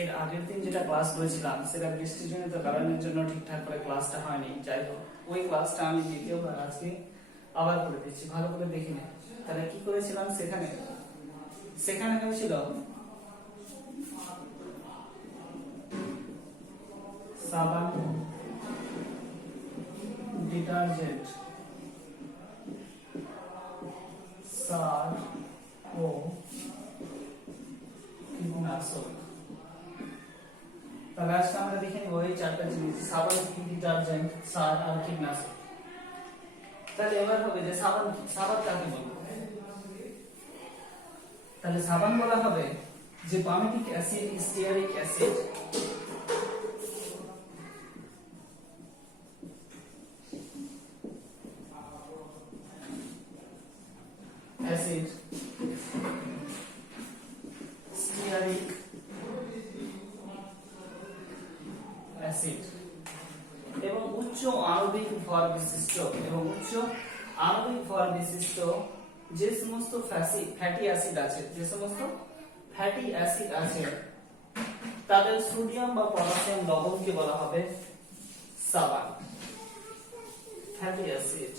এর আগের দিন যেটা ক্লাস করেছিলাম সেটা বৃষ্টিজনিত কারণের জন্য ঠিকঠাক করে ক্লাসটা হয়নি। যাই হোক, ওই ক্লাসটা আমি দ্বিতীয়বার আজকে আবার করে দিচ্ছি, ভালো করে দেখে নিন। তাহলে কি করেছিলাম সেখানে হয়েছিল সাবান, ডিটারজেন্ট, সার ও কীটনাশক। তাহলে আজকে আমরা দেখে নিব এই চারটা জিনিস, সাবান, ডিটারজেন্ট, সার আর কীটনাশক। তাহলে এবার হবে যে সাবান কি, সাবান কাকে বলবো? তাহলে সাবান বলা হবে যে palmitic acid, stearic acid, stearic acid এবং উচ্চ আণবিক ভর বিশিষ্ট যে সমস্ত ফ্যাটি অ্যাসিড আছে তাদের সোডিয়াম বা পটাশিয়াম লবণকে বলা হবে সাবান। ফ্যাটি অ্যাসিড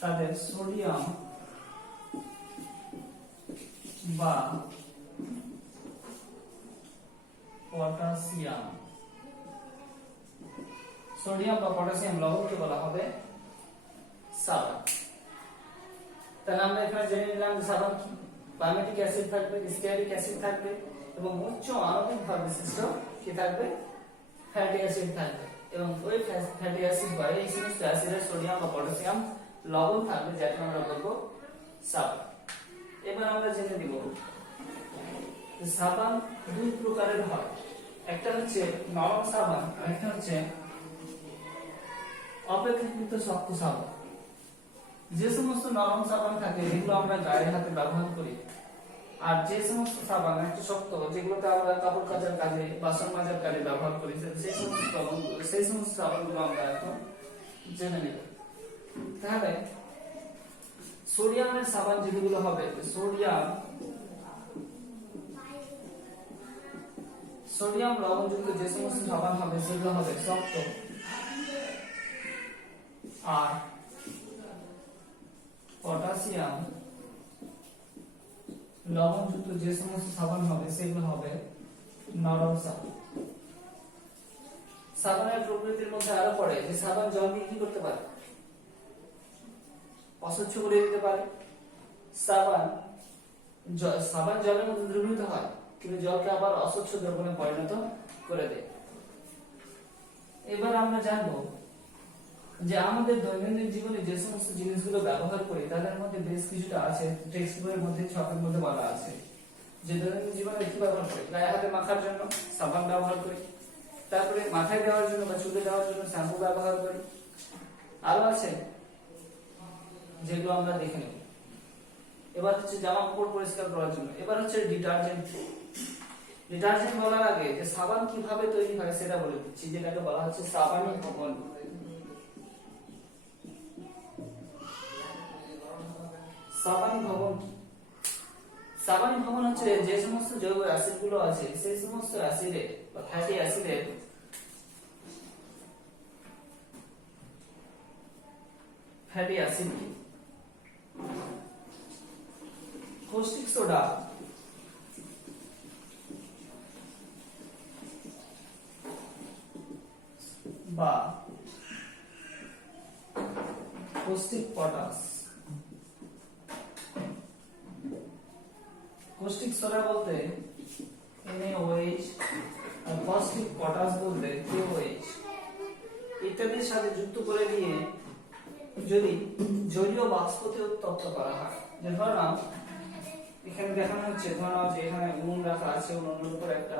তাদের সোডিয়াম বা পটাশিয়াম লবণকে বলা হবে সাবান। তাহলে আমরা এখানে জেনে নিলাম যে সাবান কি, পামিটিক অ্যাসিড থাকবে, স্টিয়ারিক অ্যাসিড থাকবে এবং উচ্চ আণবিক ভর বিশিষ্ট কি থাকবে, ফ্যাটি অ্যাসিড থাকবে এবং ওই ফ্যাটি অ্যাসিড বা এই সমস্ত অ্যাসিডের সোডিয়াম বা পটাশিয়াম লবণ থাকবে, যাকে আমরা বলবো সাবান। এবার আমরা জেনে নিব যে সাবান দুই প্রকারের হয়, একটা হচ্ছে নরম সাবান আর একটা হচ্ছে অপেক্ষাকৃত শক্ত সাবান। যে সমস্ত নরম সাবান থাকে যেগুলো আমরা গায়ে হাতে ব্যবহার করি, আর যে সমস্ত সাবান একটু শক্ত যেগুলোতে আমরা কাপড় কাচার কাজে, বাসন মাজার কাজে ব্যবহার করি, সেই সমস্ত সাবানগুলো আমরা এখন জেনে নেব। তাহলে সোডিয়ামের সাবান যেগুলো হবে, সোডিয়াম লবণযুক্ত যে সমস্ত সাবান হবে সেগুলো হবে শক্ত, আর পটাশিয়াম লবণযুক্ত যে সমস্ত সাবান হবে সেগুলো হবে নরম সাবান। সাবানের প্রকৃতির মধ্যে আরো পড়ে যে সাবান জলকে কি করতে পারে, অস্বচ্ছ করে দিতে পারে। সাবান জলের মধ্যে দ্রবীভূত হয় কিন্তু জলকে আবার অস্বচ্ছ দ্রবণে পরিণত করে দেয়। এবার আমরা জানবো যে আমাদের দৈনন্দিন জীবনে যে সমস্ত জিনিসগুলো ব্যবহার করি তাদের মধ্যে বেশ কিছুটা আছে, টেক্সট বইয়ের মধ্যে ছকের মধ্যে বলা আছে যে দৈনন্দিন জীবনে কি ব্যবহার করি। গায়ে হাতে মাখার জন্য সাবান ব্যবহার করি, তারপরে মাথায় দেওয়ার জন্য বা চুলে দেওয়ার জন্য শ্যাম্পু ব্যবহার করি, আরো আছে যেগুলো আমরা দেখে নেব। এবার হচ্ছে জামা কাপড় পরিষ্কার করার জন্য। এবার হচ্ছে ডিটারজেন্ট বলার আগে যে সাবান কিভাবে তৈরি হয় সেটা বলে দিচ্ছি, যেটাকে বলা হচ্ছে সাবানী ভবন। সাবানী ভবন হচ্ছে যে সমস্ত জৈব অ্যাসিড গুলো আছে সেই সমস্ত অ্যাসিডে বা ফ্যাটি অ্যাসিডের কৌষ্টিক সোডা বা কৌষ্টিক পটাশ, কৌষ্টিক সোডা বলতে NaOH আর কৌষ্টিক পটাশ বলতে KOH ইত্যাদির সাথে যুক্ত করে দিয়ে যদি জলীয় বাষ্পতে উত্তপ্ত করা হয়। যে ধরলাম এখানে দেখানো হচ্ছে, ধরলাম যে এখানে উনুন রাখা আছে, উনুনের উপর একটা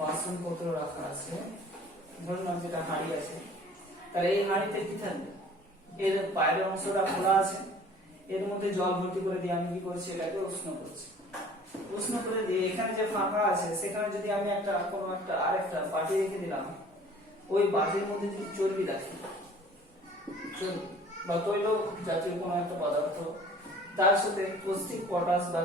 বাসনপত্র রাখা আছে, ধরলাম যেটা হাঁড়ি আছে। তাহলে এই হাঁড়িতে কি থাকবে, এর বাইরের অংশটা খোলা আছে, এর মধ্যে জল ভর্তি করে দিয়ে আমি কি করছি, এটাকে উষ্ণ করে দিয়ে এখানে যে ফাঁকা আছে সেখানে যদি আমি আরেকটা বাটি রেখে দিলাম, ওই বাটির মধ্যে যদি চর্বি রাখি বা তৈল জাতীয় কোনো একটা পদার্থ তার সাথে কস্টিক পটাশ বা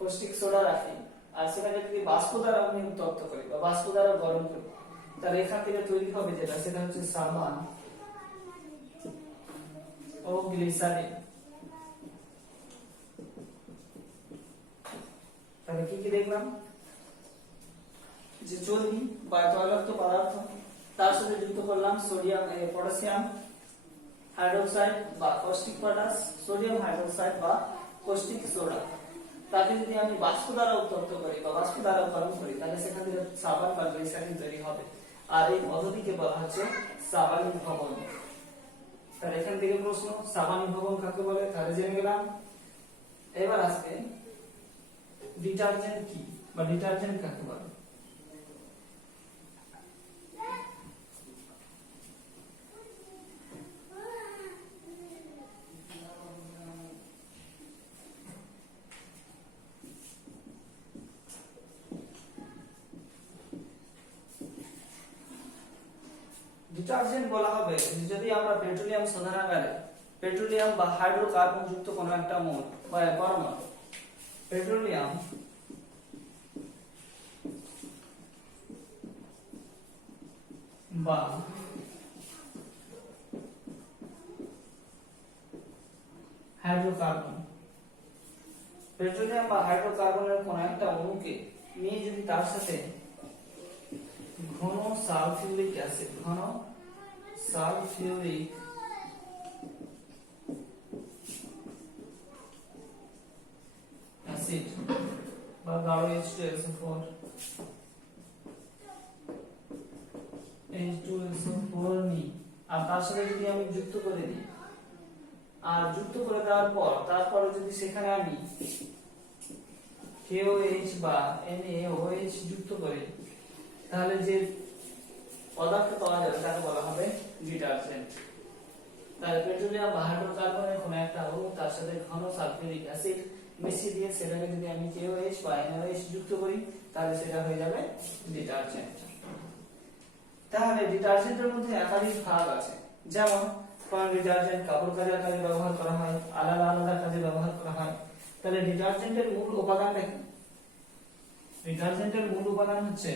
কস্টিক সোডা রাখি, আর সেটাকে যদি বাষ্প দ্বারা আমি উত্তপ্ত করি বা বাষ্প দ্বারা গরম করি, তাহলে এখান থেকে তৈরি হবে যেটা, সেটা হচ্ছে সাবান ও গ্লিসারিন। তাহলে কি কি দেখলাম, যে চর্বি বা তৈলাক্ত পদার্থ, তার সাথে যুক্ত করলাম পটাশিয়াম হাইড্রোক্সাইড বা কস্টিক পটাশ, সোডিয়াম হাইড্রোক্সাইড বা কস্টিক সোডা। তাকে যদি আমি বাষ্প দ্বারা উত্তপ্ত করি বা বাষ্প দ্বারা গরম করি, তাহলে সেখান থেকে সাবান বা গ্লিসারিন তৈরি হবে, আর এই পদ্ধতিকে বলা হচ্ছে সাবানীভবন। তাহলে এখান থেকে প্রশ্ন, সাবানীভবন কাকে বলে তাহলে জেনে গেলাম। এবার আসবে ডিটারজেন্ট কি বা ডিটারজেন্ট কাকে বলে। ডিটারজেন্ট বলা হবে যদি আমরা পেট্রোলিয়াম শোধনাগারে পেট্রোলিয়াম বা হাইড্রোকার্বন যুক্ত কোনো একটা মৌল বা পরমাণু, পেট্রোলিয়াম বা হাইড্রোকার্বন, পেট্রোলিয়াম বা হাইড্রোকার্বনের কোন একটা অণুকে নিয়ে যদি তার সাথে ঘন সালফিউরিক অ্যাসিড বা গাঢ় H2SO4 নিই, আর তার সাথে যদি আমি যুক্ত করে দিই, আর যুক্ত করে দেওয়ার পর তারপরে যদি সেখানে আমি KOH বা NaOH যুক্ত করি, তাহলে যে পদার্থ পাওয়া যাবে তাকে বলা হবে ডিটারজেন্ট। তাহলে পেট্রোলিয়াম বা হাইড্রোকার্বনের কোন একটা অণু তার সাথে ঘন সালফিউরিক অ্যাসিড মিশিয়ে দিয়ে সেটাকে যদি আমি KOH বা NaOH যুক্ত করি, তাহলে সেটা হয়ে যাবে ডিটারজেন্ট। তাহলে ডিটারজেন্টের মধ্যে একাধিক ভাগ আছে, যেমন কোন ডিটারজেন্ট কাপড় কাচার কাজে ব্যবহার করা হয়, আলাদা আলাদা কাজে ব্যবহার করা হয়। তাহলে ডিটারজেন্টের মূল উপাদানটা কি? ডিটারজেন্টের মূল উপাদান হচ্ছে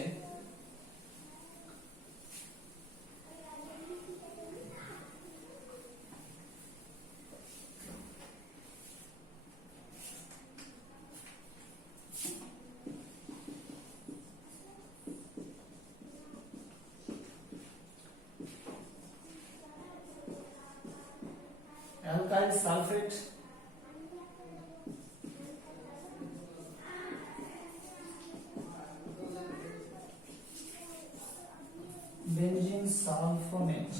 অ্যালকাইল সালফেট, বেনজিন সালফোনেট,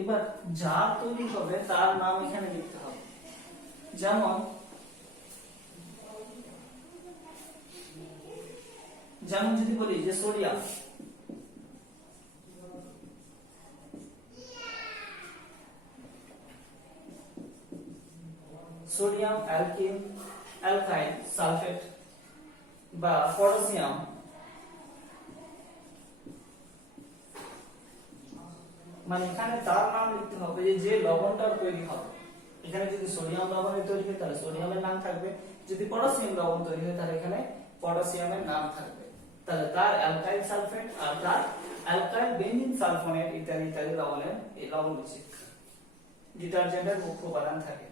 এবার যা তৈরি হবে তার নাম এখানে লিখতে হবে। যেমন যদি বলি যে সোডিয়াম অ্যালকাইল সালফেট বা পটাশিয়াম, মানে এখানে তার নাম লিখতে হবে যে লবণটা তৈরি হবে। এখানে যদি সোডিয়াম লবণের তৈরি হয় তাহলে সোডিয়ামের নাম থাকবে, যদি পটাশিয়াম লবণ তৈরি হয় তাহলে এখানে পটাশিয়ামের নাম থাকবে। তাহলে তার অ্যালকাইল সালফেট আর তার অ্যালকাইল বেনজিন সালফোনেট ইত্যাদি ইত্যাদি লবণের এই লবণ বিশিষ্ট ডিটারজেন্টের মুখ্য উপাদান থাকে।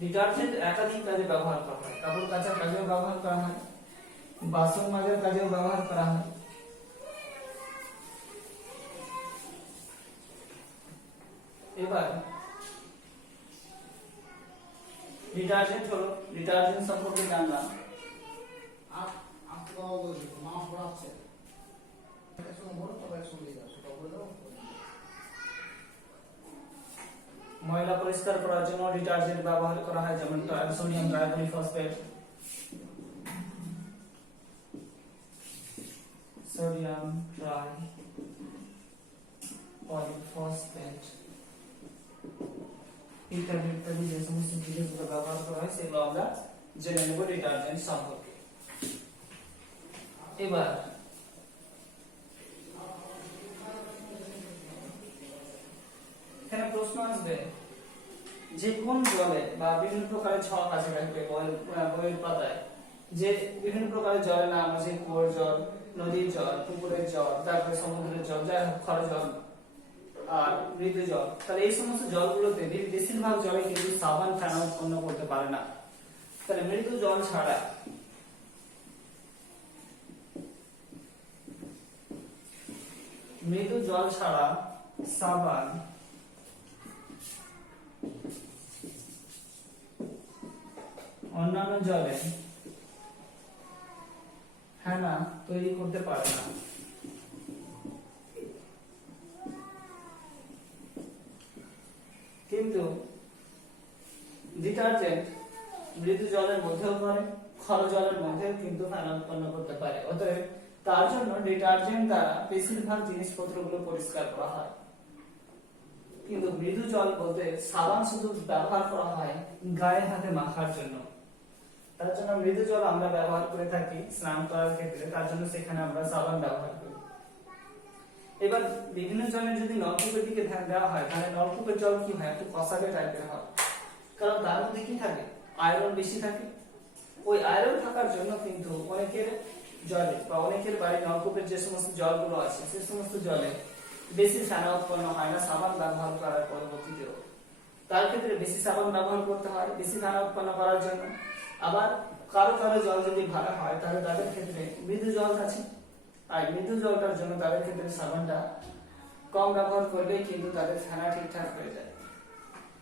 ডিটারজেন্ট একাধিক কাজে ব্যবহার করা হয়, কাপড় কাচার কাজেও ব্যবহার করা হয়, বাসন মাজার কাজেও ব্যবহার করা হয়। এবার ডিটারজেন্ট হলো, ডিটারজেন্ট সম্পর্কে জানলাম। ময়লা পরিষ্কার করার জন্য ডিটারজেন্ট ব্যবহার করা হয়, যেমন সোডিয়াম ট্রাইপলিফসফেট, ইত্যাদি ইত্যাদি যে সমস্ত জিনিসগুলো ব্যবহার করা হয় সেগুলো আমরা জেনে নেব ডিটারজেন্ট সম্পর্কে। এবার এখানে প্রশ্ন আসবে যে কোন জলে বা বিভিন্ন প্রকারের ছক আছে বইয়ের পাতায়, যে বিভিন্ন প্রকারের জলের নাম আছে, কুয়োর জল, নদীর জল, পুকুরের জল, তারপরে সমুদ্রের জল, যাই হোক খরা জল আর মৃদু জল। তাহলে এই সমস্ত জলগুলোতে বেশিরভাগ জলে কিন্তু সাবান ফেনা উৎপন্ন করতে পারে না। তাহলে মৃদু জল ছাড়া সাবান অন্যান্য জলে ফেনা তৈরি করতে পারে না। কিন্তু ডিটারজেন্ট মৃদু জলের মধ্যেও পারে, ক্ষার জলের মধ্যেও কিন্তু ফেনা উৎপন্ন করতে পারে। অতএব তার জন্য ডিটারজেন্ট দ্বারা বেশিরভাগ জিনিসপত্রগুলো পরিষ্কার করা হয়। কিন্তু মৃদু জল বলতে সাবান শুধু ব্যবহার করা হয় গায়ে হাতে মাখার জন্য। তার জন্য মৃদু জল আমরা ব্যবহার করে থাকি স্নান করার ক্ষেত্রে, তার জন্য সেখানে আমরা সাবান ব্যবহার করি। এবার বিভিন্ন জলের যদি নলকূপের দিকে ধ্যান দেওয়া হয়, তাহলে নলকূপের জল কি হয়, একটু কষাটে টাইপের হয়, কারণ তার মধ্যে কি থাকে, আয়রন বেশি থাকে। ওই আয়রন থাকার জন্য কিন্তু অনেকের জলে বা অনেকের বাড়ির নলকূপের যে সমস্ত জলগুলো আছে সে সমস্ত জলে বেশি ফেনা উৎপন্ন হয় না সাবান ব্যবহার করার পরবর্তীতেও। তার ক্ষেত্রে বেশি সাবান ব্যবহার করতে হয় বেশি ফেনা উৎপন্ন করার জন্য। আবার কারো কারো জল যদি ভালো হয় তাহলে তাদের ক্ষেত্রে মৃদু জল আছে, আর মৃদু জলটার জন্য তাদের ক্ষেত্রে সাবানটা কম ব্যবহার করলেই কিন্তু তাদের ফেনা ঠিকঠাক হয়ে যায়।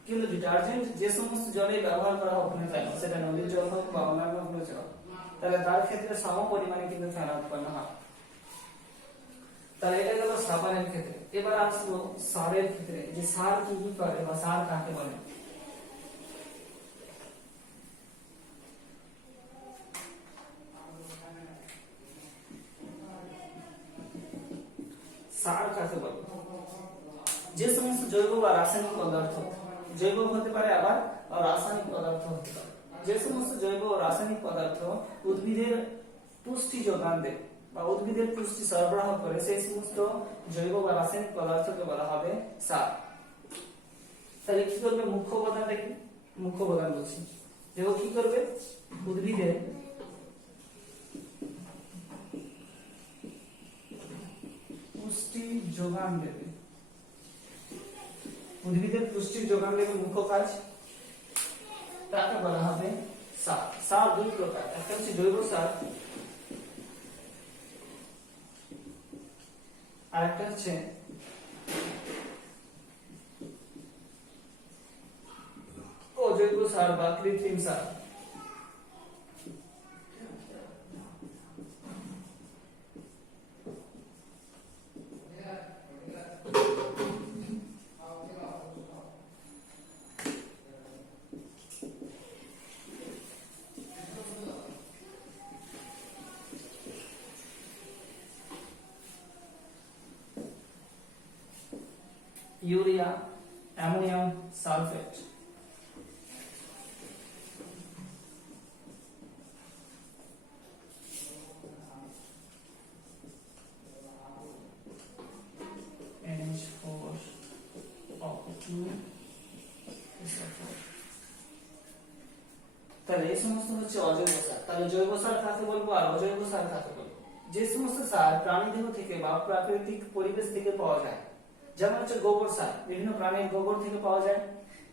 কিন্তু ডিটারজেন্ট যে সমস্ত জলে ব্যবহার করা হোক না কেন, সেটা নদীর জল হোক বা অন্যান্য জল, তাহলে তার ক্ষেত্রে সম পরিমাণে কিন্তু ফেনা উৎপন্ন হয়। তাহলে এটা গেল সাবানের ক্ষেত্রে। এবার আসবো সারের ক্ষেত্রে, যে সার কি কি করে বা সার কাকে বলে। সার কাকে বলে? যে সমস্ত জৈব বা রাসায়নিক পদার্থ, জৈব হতে পারে আবার রাসায়নিক পদার্থ হতে পারে, যে সমস্ত জৈব ও রাসায়নিক পদার্থ উদ্ভিদের পুষ্টি যোগান দেয় বা উদ্ভিদের পুষ্টি সরবরাহ করে, সেই সমস্ত জৈব বা রাসায়নিক পদার্থকে বলা হবে সার। তাহলে কি করবে, মুখ্য উপাদানটা কি, মুখ্য উপাদান বলছি, দেখো কি করবে, উদ্ভিদের পুষ্টি যোগান দেবে, উদ্ভিদের পুষ্টির যোগান দেবে মুখ্য কাজ, তাকে বলা হবে সার। সার দুই প্রকার, একটা হচ্ছে জৈব সার আর একটা হচ্ছে অজৈব সার বা কৃত্রিম সার। ইউরিয়া, অ্যামোনিয়াম সালফেট, তাহলে এই সমস্ত হচ্ছে অজৈব সার। তাহলে জৈব সার কাকে বলবো আর অজৈব সার কাকে বলবো? যে সমস্ত সার প্রাণীদেহ থেকে বা প্রাকৃতিক পরিবেশ থেকে পাওয়া যায়, যেমন হচ্ছে গোবর সার, বিভিন্ন প্রাণীর গোবর থেকে পাওয়া যায়,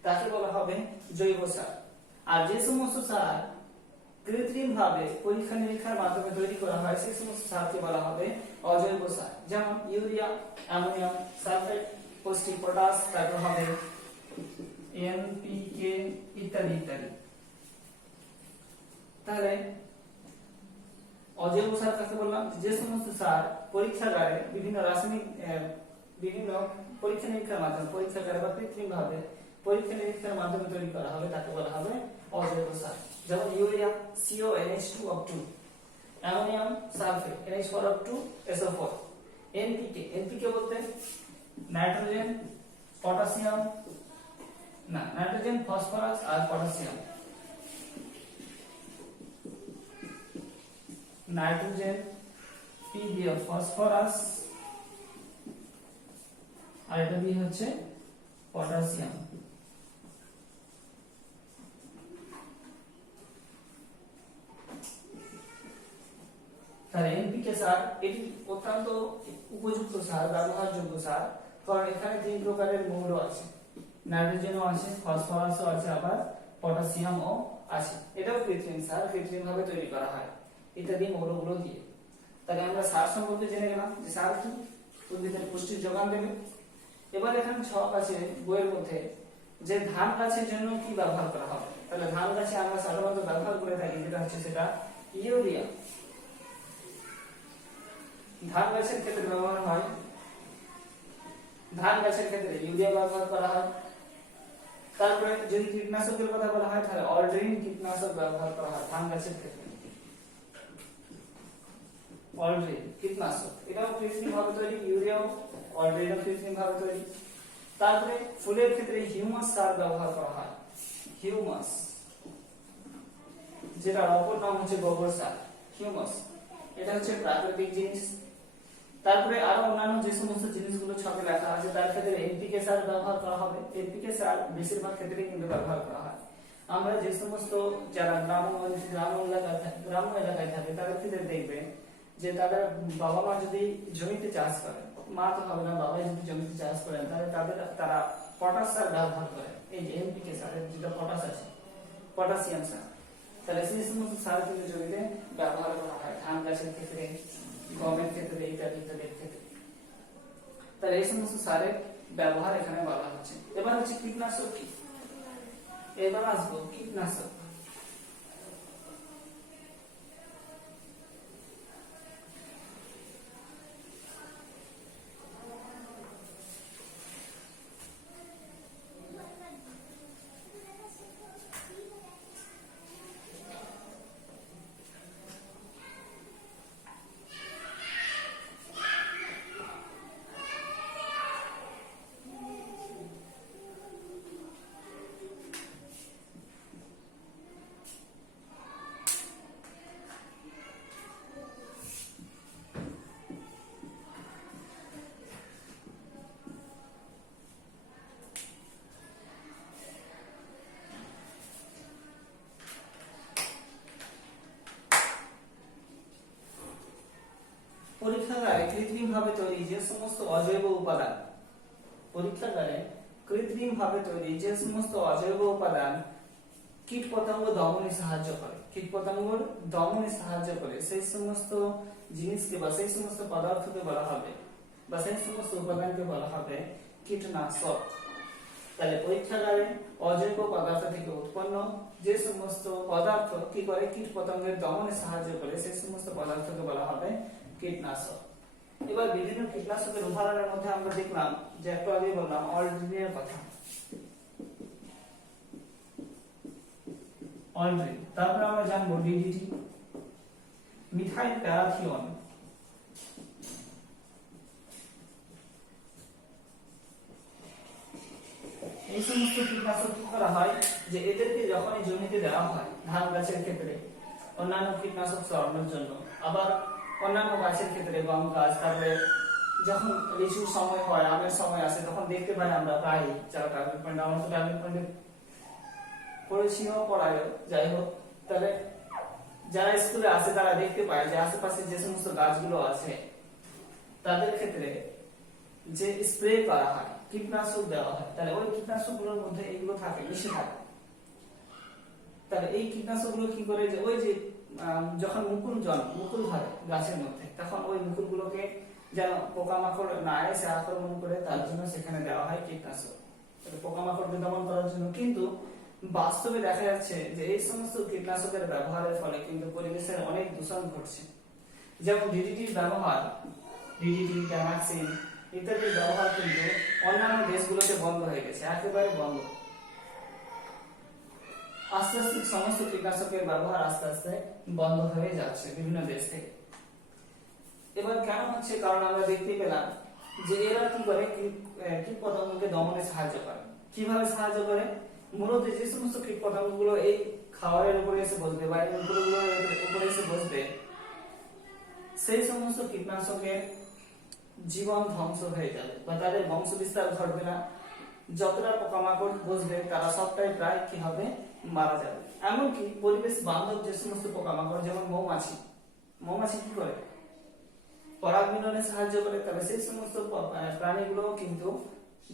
তাকে বলা হবে জৈব সার। আর যে সমস্ত সার কৃত্রিম ভাবে পরীক্ষা নিরীক্ষার মাধ্যমে তৈরি করা হয় সেই সমস্ত সারকে বলা হবে অজৈব সার, যেমন urea, ammonium sulphate, potassium, potash, তারপর হবে এনপিকে ইত্যাদি ইত্যাদি। তাহলে অজৈব সার কাকে বললাম? যে সমস্ত সার পরীক্ষাগারে বিভিন্ন রাসায়নিক বিভিন্ন পরীক্ষা নিরীক্ষার মাধ্যমে, পরীক্ষাগারে বা কৃত্রিম ভাবে পরীক্ষা নিরীক্ষার মাধ্যমে তৈরি করা হবে তাকে বলা হবে অজৈব সার। যেমন urea CONH2O2, ammonium sulphate NH4O2SO4, NPK বলতে নাইট্রোজেন, পটাশিয়াম, না, নাইট্রোজেন, ফসফরাস আর পটাশিয়াম। নাইট্রোজেন, পি দিয়ে ফসফরাস, আর এটা দিয়ে হচ্ছে পটাশিয়াম। তাহলে এনপিকে সার এটি অত্যন্ত উপযুক্ত সার, ব্যবহারযোগ্য সার, কারণ এখানে তিন প্রকারের মৌল আছে, নাইট্রোজেনও আছে, ফসফরাসও আছে, আবার পটাশিয়ামও আছে। এটাও কৃত্রিম সার, কৃত্রিম ভাবে তৈরি করা হয় ইত্যাদি মৌলগুলো দিয়ে। তাহলে আমরা সার সম্পর্কে জেনে গেলাম যে সার কি, উদ্ভিদের পুষ্টির যোগান দেবে। এবার এখানে ছক আছে বইয়ের মধ্যে যে ধান গাছের জন্য কি ব্যবহার করা হবে। তাহলে ধান গাছে আমরা সাধারণত ব্যবহার করে থাকি যেটা হচ্ছে সেটা ইউরিয়া। ধান গাছের ক্ষেত্রে ব্যবহার হয়, ধান গাছের ক্ষেত্রে ইউরিয়া ব্যবহার করা হয়। তারপরে যদি কীটনাশকের কথা বলা হয় তাহলে অল্ড্রিন কীটনাশক ব্যবহার করা হয় ধান গাছের ক্ষেত্রে। অল্ড্রিন কীটনাশক এটাও কৃত্রিম ভাবে তৈরি, ইউরিয়াও অল্ড্রিনও কৃত্রিম ভাবে তৈরি। তারপরে ফুলের ক্ষেত্রে হিউমাস সার ব্যবহার করা হয়, হিউমাস, যেটা অপর নাম হচ্ছে গোবর সার, হিউমাস। এটা হচ্ছে প্রাকৃতিক জিনিস। তারপরে আরো অন্যান্য যে সমস্ত জিনিসগুলো ছকে লেখা আছে তার ক্ষেত্রে এনপিকে সার ব্যবহার করা হবে। এনপিকে সার বেশিরভাগ ক্ষেত্রে কিন্তু ব্যবহার করা হয়। আমরা যে সমস্ত যারা গ্রাম্য এলাকায় থাকে তাদের ক্ষেত্রে দেখবেন যে তাদের বাবা মা যদি জমিতে চাষ করে, মা তো হবে না, বাবা যদি জমিতে চাষ করেন তাহলে তারা পটাশ সার ব্যবহার করে, এই যে এনপিকে সারের যেটা পটাশ আছে, পটাশিয়াম সার। তাহলে সেই সমস্ত সার কিন্তু জমিতে ব্যবহার করা হয় ধান গাছের ক্ষেত্রে, গমের ক্ষেত্রে, ইত্যাদি ইত্যাদির ক্ষেত্রে। তাহলে এই সমস্ত সারের ব্যবহার এখানে বলা হচ্ছে। এবার হচ্ছে কীটনাশক কি, এবার আসবো কীটনাশক। পরীক্ষাগারে কৃত্রিম ভাবে তৈরি যে সমস্ত অজৈব উপাদান, পরীক্ষাগারে কৃত্রিম ভাবে তৈরি যে সমস্ত অজৈব উপাদান কীটপতঙ্গ দমনে সাহায্য করে, কীটপতঙ্গর দমনে সাহায্য করে সেই সমস্ত জিনিসকে বা সেই সমস্ত পদার্থকে বলা হবে বা সেই সমস্ত উপাদানকে বলা হবে কীটনাশক। তাহলে পরীক্ষাগারে অজৈব পদার্থ থেকে উৎপন্ন যে সমস্ত পদার্থ কি করে কীটপতঙ্গের দমনে সাহায্য করে সেই সমস্ত পদার্থকে বলা হবে কীটনাশক। এবার বিভিন্ন কীটনাশকের উদাহরণের মধ্যে আমরা দেখলাম যে একটু আগে বললাম অল্ড্রিনের কথা, অল্ড্রিন। তারপরে আমরা জানবো ডিডিটি, মিথাইল প্যারাথিয়ন, এই সমস্ত কীটনাশক কি করা হয় যে এদেরকে যখনই জমিতে দেওয়া হয় ধান গাছের ক্ষেত্রে, অন্যান্য কীটনাশক ছড়ানোর জন্য, আবার অন্যান্য গাছের ক্ষেত্রে গম গাছ, তারপরে যখন লিচুর সময় হয়, আমের সময় আসে, তখন দেখতে পাই আমরা প্রায় যারা টার্গেট পয়েন্ট, আমরা তো টার্গেট পয়েন্টে পড়েছিও, পড়ায়, যাই হোক, তাহলে যারা স্কুলে আসে তারা দেখতে পায় যে আশেপাশে যে সমস্ত গাছগুলো আছে তাদের ক্ষেত্রে যে স্প্রে করা হয়, কীটনাশক দেওয়া হয়, তাহলে ওই কীটনাশকগুলোর মধ্যে এগুলো থাকে, মিশে থাকে। তাহলে এই কীটনাশকগুলো কি করে যে ওই যে যখন মুকুল ধরে গাছের মধ্যে, তখন ওই মুকুলগুলোকে যেন পোকামাকড় না এসে আক্রমণ করে তার জন্য সেখানে দেওয়া হয় কীটনাশক, পোকামাকড়কে দমন করার জন্য। কিন্তু বাস্তবে দেখা যাচ্ছে যে এই সমস্ত কীটনাশকের ব্যবহারের ফলে কিন্তু পরিবেশের অনেক দূষণ ঘটছে। যেমন ডিডিটির ব্যবহার, ডিডিটি, গ্যামাক্সিন ইত্যাদির ব্যবহার কিন্তু অন্যান্য দেশগুলোতে বন্ধ হয়ে গেছে, একেবারে বন্ধ। আস্তে আস্তে সমস্ত কীটনাশকের ব্যবহার আস্তে আস্তে বন্ধ হয়ে যাচ্ছে বিভিন্ন দেশ থেকে। এবার কেন হচ্ছে? কারণ আমরা দেখতে পেলাম যে এরা কি করে কীটপতঙ্গকে দমনে সাহায্য করে। কিভাবে সাহায্য করে? মূলত যে সমস্ত কীটপতঙ্গগুলো এই খাবারের উপরে এসে বসবে বা এই উপরগুলোর উপরে এসে বসবে, সেই সমস্ত কীটনাশকের জীবন ধ্বংস হয়ে যাবে বা তাদের বংশ বিস্তার ঘটবে না। যতটা পোকামাকড় বসবে তারা সবটাই প্রায় কি হবে, মারা যাবে। এমনকি পরিবেশ বান্ধব যে সমস্ত পোকামাকড়, যেমন মৌমাছি, মৌমাছি কি করে? পরাগ মিলনে সাহায্য করে, তবে সেই সমস্ত প্রাণীগুলো কিন্তু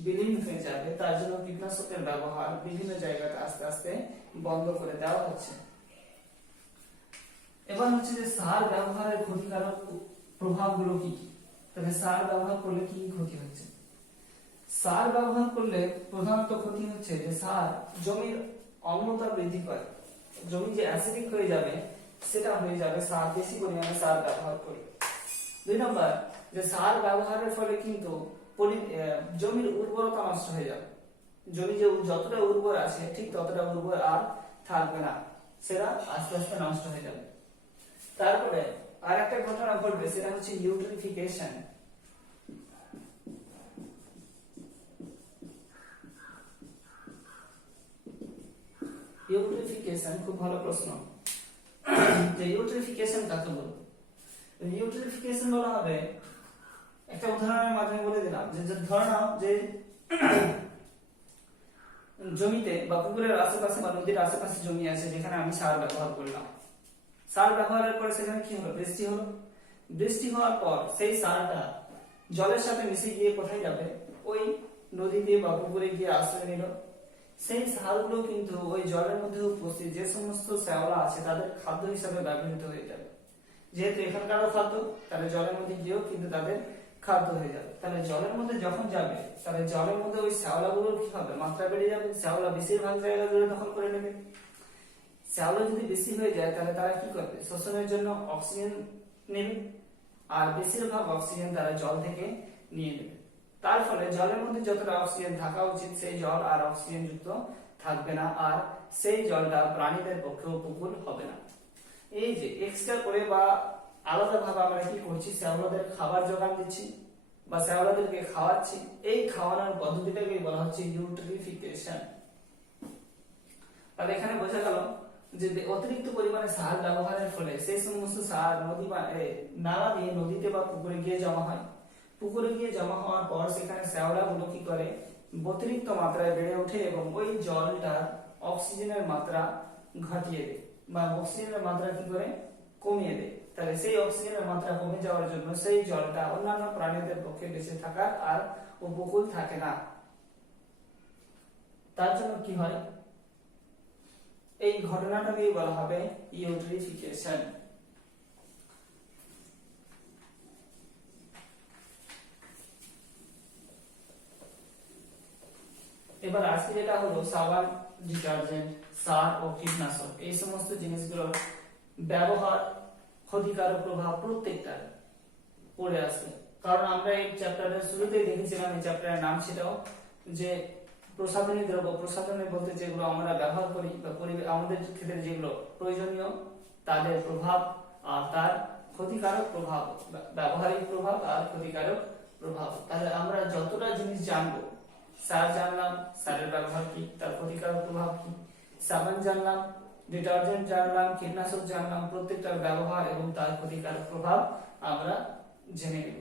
বিলীন হয়ে যাবে। তার জন্য কীটনাশকের ব্যবহার বিভিন্ন জায়গাতে আস্তে আস্তে বন্ধ করে দেওয়া হচ্ছে। এবার হচ্ছে যে সার ব্যবহারের ক্ষতিকারক প্রভাবগুলো কি কি? তবে সার ব্যবহার করলে কি ক্ষতি হচ্ছে? সার ব্যবহার করলে প্রধানত ক্ষতি হচ্ছে যে সার জমির অম্লতা বৃদ্ধি করে, জমি যে অ্যাসিডিক হয়ে যাবে সেটা হয়ে যাবে সার বেশি পরিমাণে সার ব্যবহার করলে। 2 নম্বর, যে সার ব্যবহারের ফলে কিন্তু জমির উর্বরতা নষ্ট হয়ে যাবে। জমি যে যতটা উর্বর আছে ঠিক ততটা উর্বর আর থাকবে না, সেটা আস্তে আস্তে নষ্ট হয়ে যাবে। তারপরে আর একটা ঘটনা ঘটবে, সেটা হচ্ছে ইউট্রিফিকেশন। ইউট্রিফিকেশন খুব ভালো প্রশ্ন। যে ইউট্রিফিকেশন কাকে বলবো? ইউট্রিফিকেশন বলা হবে, একটা উদাহরণের মাধ্যমে বলে দিলাম, যে ধরে নাও যে জমিতে বা পুকুরের আশেপাশে বা নদীর আশেপাশে জমি আছে যেখানে আমি সার ব্যবহার করলাম। সার ব্যবহারের পরে সেখানে কি হলো? বৃষ্টি হলো। বৃষ্টি হওয়ার পর সেই সারটা জলের সাথে মিশে গিয়ে কোথায় যাবে? ওই নদীতে বা পুকুরে গিয়ে আশ্রয় নিল। সেই সারগুলো কিন্তু ওই জলের মধ্যে উপস্থিত যে সমস্ত শ্যাওলা আছে তাদের খাদ্য হিসাবে ব্যবহৃত হয়ে যাবে। যেহেতু এখানকারও খাদ্য, তাহলে জলের মধ্যে গিয়েও কিন্তু তাদের খাদ্য হয়ে যাবে। তাহলে জলের মধ্যে যখন যাবে, তাহলে জলের মধ্যে ওই শ্যাওলাগুলোর কি হবে? মাত্রা বেড়ে যাবে। শ্যাওলা বেশিরভাগ জায়গা জুড়ে দখল করে নেবে। শ্যাওলা যদি বেশি হয়ে যায় তাহলে তারা কি করবে? শোষণের জন্য অক্সিজেন নেবে, আর বেশিরভাগ অক্সিজেন তারা জল থেকে নিয়ে নেবে। তার ফলে জলের মধ্যে যতটা অক্সিজেন থাকা উচিত সেই জল আর অক্সিজেন যুক্ত থাকবে না, আর সেই জলটা প্রাণীদের পক্ষে উপকূল হবে না। এই যে এক্সট্রা করে বা আলাদা ভাবে আমরা কি করছি? শ্যাওলাদের খাবার যোগান দিচ্ছি বা শ্যাওলাদেরকে খাওয়াচ্ছি। এই খাওয়ানোর পদ্ধতিটাকে বলা হচ্ছে ইউট্রিফিকেশন। তাহলে এখানে বোঝা গেল যে অতিরিক্ত পরিমাণে সার ব্যবহারের ফলে সেই সমস্ত সার নদী বা নালা দিয়ে নদীতে বা পুকুরে গিয়ে জমা হয়। পুকুরে গিয়ে জমা হওয়ার পর সেখানে শ্যাওলাগুলো কি করে? অতিরিক্ত মাত্রায় বেড়ে ওঠে এবং ওই জলটা অক্সিজেনের মাত্রা ঘটিয়ে দেয় বা অক্সিজেনের মাত্রা কি করে? কমিয়ে দেয়। তাহলে সেই অক্সিজেনের মাত্রা কমে যাওয়ার জন্য সেই জলটা অন্যান্য প্রাণীদের পক্ষে বেঁচে থাকার আর উপকূল থাকে না। তার জন্য কি হয়? এই ঘটনাটাকেই বলা হবে ইউট্রিফিকেশন। এবার আজকে যেটা হলো সাবান, ডিটারজেন্ট, সার ও কীটনাশক, এই সমস্ত জিনিসগুলোর ব্যবহার, ক্ষতিকারক প্রভাব প্রত্যেকটার পড়ে আসবে। কারণ আমরা এই চ্যাপ্টারের শুরুতেই দেখেছিলাম, এই চ্যাপ্টারের নাম ছিল যে প্রসাধনী দ্রব্য। প্রসাধনী বলতে যেগুলো আমরা ব্যবহার করি বা আমাদের ক্ষেত্রে যেগুলো প্রয়োজনীয়, তাদের প্রভাব আর তার ক্ষতিকারক প্রভাব, ব্যবহারিক প্রভাব আর ক্ষতিকারক প্রভাব। তাহলে আমরা যতটা জিনিস জানবো, সার জানলাম, সারের ব্যবহার কি, তার ক্ষতিকারক প্রভাব কি, সাবান জানলাম, ডিটারজেন্ট জানলাম, কীটনাশক জানলাম, প্রত্যেকটার ব্যবহার এবং তার ক্ষতিকারক প্রভাব আমরা জেনে নেব।